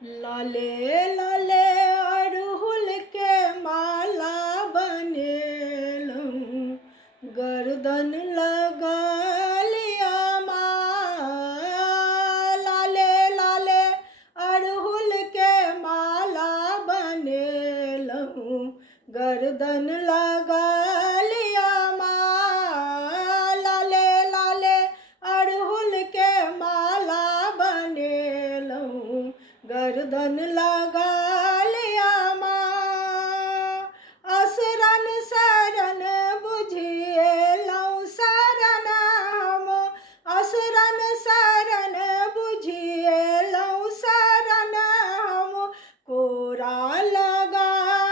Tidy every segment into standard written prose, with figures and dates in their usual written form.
लाले लाले अड़हुल के माला बनेलहूँ, गर्दन लगा लिया माँ। लाले लाले अड़हुल के माला बनेलहूँ, गर्दन लगा लिया माँ। लाले लाले अड़हुल के माला बनेलहूँ, गर्दन लगा लिया माँ। असरन शरण बुझिएलहुँ शरण हम, असरन शरण बुझिएलहुँ शरण हम, कोरा लगा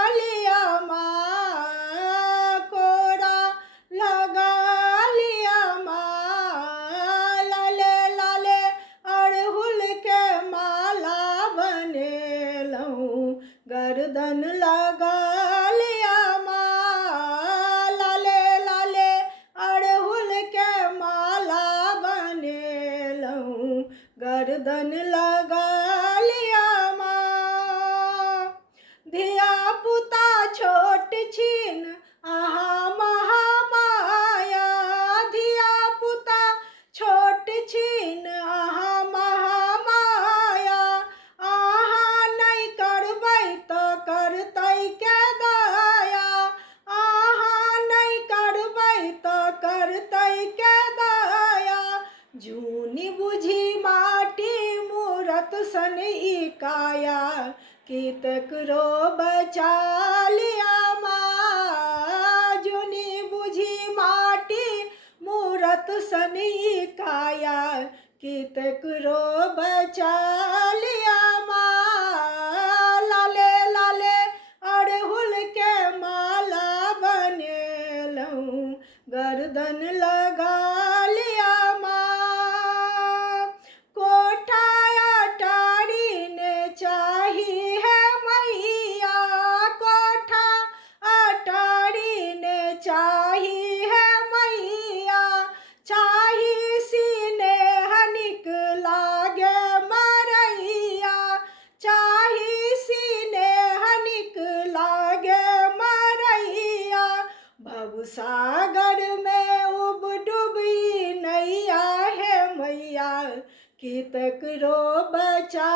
लिया माँ, कोरा लगा लिया माँ। लाले लाले अड़हुल के माला बनेलहूँ, गर्दन लगा लिया माँ। लाले लाले अड़हुल के माला बनेलहूँ, गर्दन लगा लिया माँ। धिया पुता छोट छीन अहाँ महामाया, धिया पुता छोट छीन अहाँ महामाया। अहाँ नहीं करबै तऽ करतै के दया, अहाँ नहीं करबै तऽ करतै के दया। जूनी बुझी माटी मूरत सन ई काया, कि तकरो बचा लिया माँ। जूनी बुझी माटी मूरत सन ई काया, कि तकरो बचा लिया माँ। लाले लाले अड़हुल के माला बनेलहूँ, गर्दन लगा लिया माँ। कोठा अटारी ने चाही है मैया, कोठा अटारी ने चाही है मैया। चाही सीने हनिक लागे मरैया, चाही सीने हनिक लागे मरैया। भवसागर में उब डूबी नैया है मैया, कि तकरो बचा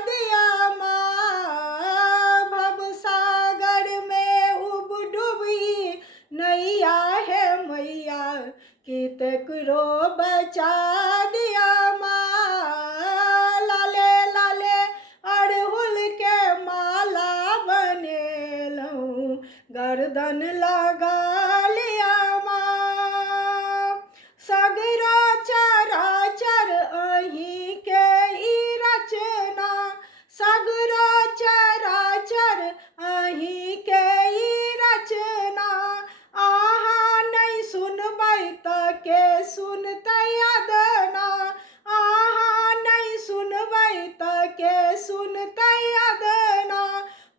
दिया माँ। भवसागर में उब डूबी नैया है मैया, कि तकरो बचा दिया माँ। लाले लाले अड़हुल के माला बनेलहूँ, गर्दन लगा लिया माँ। सगरो चराचर अहीं के ई रचना, सगरो चराचर अहीं के ई रचना। अहाँ नहीं सुनबै तऽ के सुनतै अदना, अहाँ नहीं सुनबै तऽ के सुनतै अदना।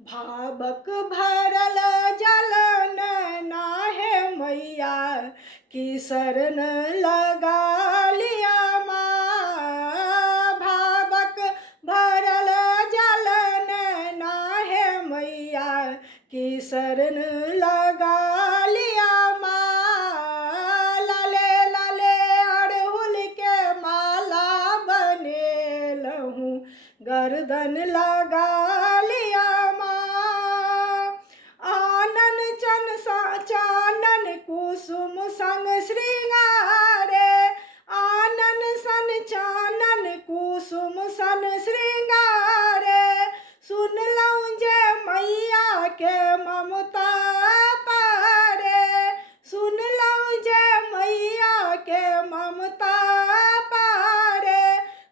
भावक भरल जलन नाहे मैया, कि शरण लगा लिया माँ। भावक भरल जलन नाहे मैया, कि शरण लगा लिया माँ। लाले लाले अड़हुल के माला बनेलहूँ, गर्दन लगा लिया माँ। आनन चन चानन कुसुम संग श्रृंगारे, आनन सन चानन कुसुम सन श्रृंगारे। सुनलहुँ जे मैया के ममता पारे, सुनलहुँ जे मैया के ममता पारे।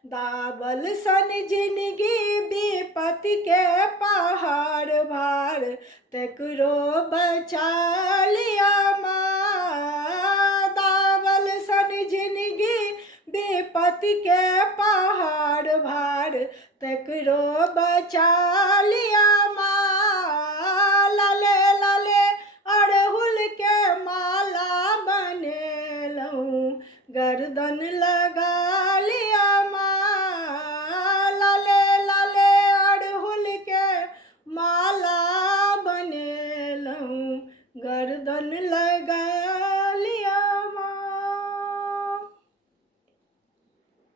दावल सन जिंदगी विपत्ति के पहाड़ भार, तकरो बचा लिया माँ। दावल सन जिंदगी विपत्ति के पहाड़ भार, तकरो बचा लिया माँ। लाले लाले अड़हुल के माला बनेलहूँ, गर्दन लगा लिया माँ। लाले लाले गर्दन